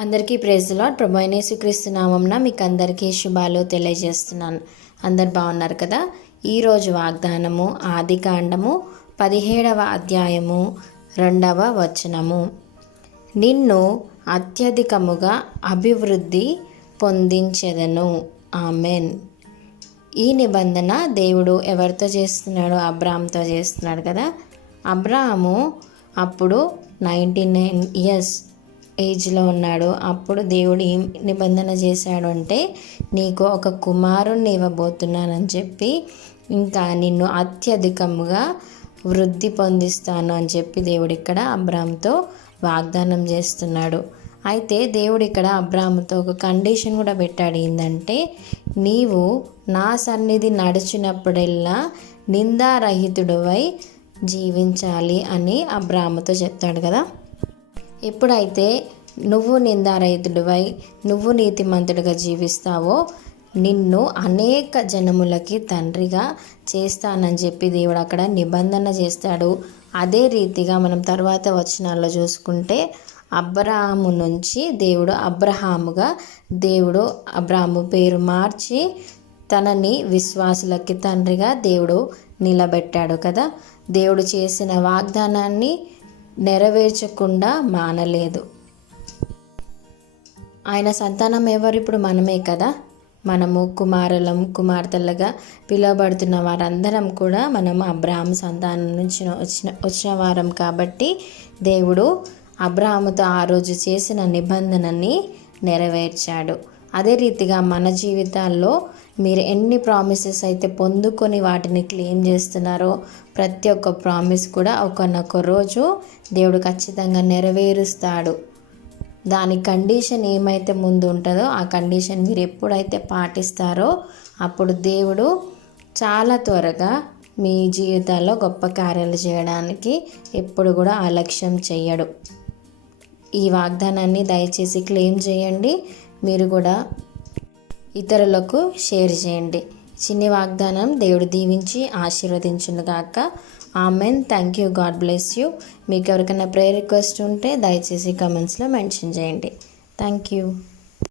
అందరికీ praise the lord. ప్రభు అయిన యేసుక్రీస్తు నామమున మీకు అందరికీ శుభాలు తెలియజేస్తున్నాను. అందరు బాగున్నారు కదా. ఈరోజు వాగ్దానము ఆదికాండము 17వ అధ్యాయము 2వ వచనము. నిన్ను అత్యధికముగా అభివృద్ధి పొందించెదను. ఆమెన్. ఈ నిబంధన దేవుడు ఎవరితో చేస్తున్నాడు? అబ్రాహాముతో చేస్తున్నాడు కదా. అబ్రాహాము అప్పుడు 99 ఇయర్స్ ఏజ్లో ఉన్నాడు. అప్పుడు దేవుడు ఏం నిబంధన చేశాడు అంటే, నీకు ఒక కుమారుణ్ణి ఇవ్వబోతున్నానని చెప్పి, ఇంకా నిన్ను అత్యధికముగా వృద్ధి పొందిస్తాను అని చెప్పి దేవుడు ఇక్కడ అబ్రాహాముతో వాగ్దానం చేస్తున్నాడు. అయితే దేవుడు ఇక్కడ అబ్రాహాముతో ఒక కండిషన్ కూడా పెట్టాడు. ఏంటంటే, నీవు నా సన్నిధి నడిచినప్పుడల్లా నిందారహితుడివై జీవించాలి అని అబ్రాహాముతో చెప్తాడు కదా. ఎప్పుడైతే నువ్వు నిందారహితుడివై నువ్వు నీతిమంతుడిగా జీవిస్తావో నిన్ను అనేక జనములకి తండ్రిగా చేస్తానని చెప్పి దేవుడు అక్కడ నిబంధన చేస్తాడు. అదే రీతిగా మనం తర్వాత వచనాల్లో చూసుకుంటే, అబ్రాహాము నుంచి దేవుడు అబ్రహాముగా దేవుడు అబ్రాహాము పేరు మార్చి తనని విశ్వాసులకి తండ్రిగా దేవుడు నిలబెట్టాడు కదా. దేవుడు చేసిన వాగ్దానాన్ని నెరవేర్చకుండా మానలేదు. ఆయన సంతానం ఎవరు? ఇప్పుడు మనమే కదా. మనము కుమారులం, కుమార్తెలుగా పిలువబడుతున్న వారందరం కూడా మనం అబ్రాహాము సంతానం నుంచి వచ్చిన వారం కాబట్టి దేవుడు అబ్రాహాముతో ఆ రోజు చేసిన నిబంధనని నెరవేర్చాడు. అదే రీతిగా మన జీవితాల్లో మీరు ఎన్ని ప్రామిసెస్ అయితే పొందుకొని వాటిని క్లెయిమ్ చేస్తున్నారో ప్రతి ఒక్క ప్రామిస్ కూడా ఒకనొక రోజు దేవుడు ఖచ్చితంగా నెరవేరుస్తాడు. దాని కండిషన్ ఏమైతే ముందు ఉంటుందో ఆ కండిషన్ మీరు ఎప్పుడైతే పాటిస్తారో అప్పుడు దేవుడు చాలా త్వరగా మీ జీవితాల్లో గొప్ప కార్యాలు చేయడానికి ఎప్పుడు కూడా ఆలస్యం చేయడు. ఈ వాగ్దానాన్ని దయచేసి క్లెయిమ్ చేయండి. మీరు కూడా ఇతరులకు షేర్ చేయండి. చిన్ని వాగ్దానం దేవుడు దీవించి ఆశీర్వదించును గాక. Amen. Thank you. God bless you. మీకు ఎవరికైనా ప్రేయర్ రిక్వెస్ట్ ఉంటే దయచేసి కమెంట్స్లో మెన్షన్ చేయండి. Thank you.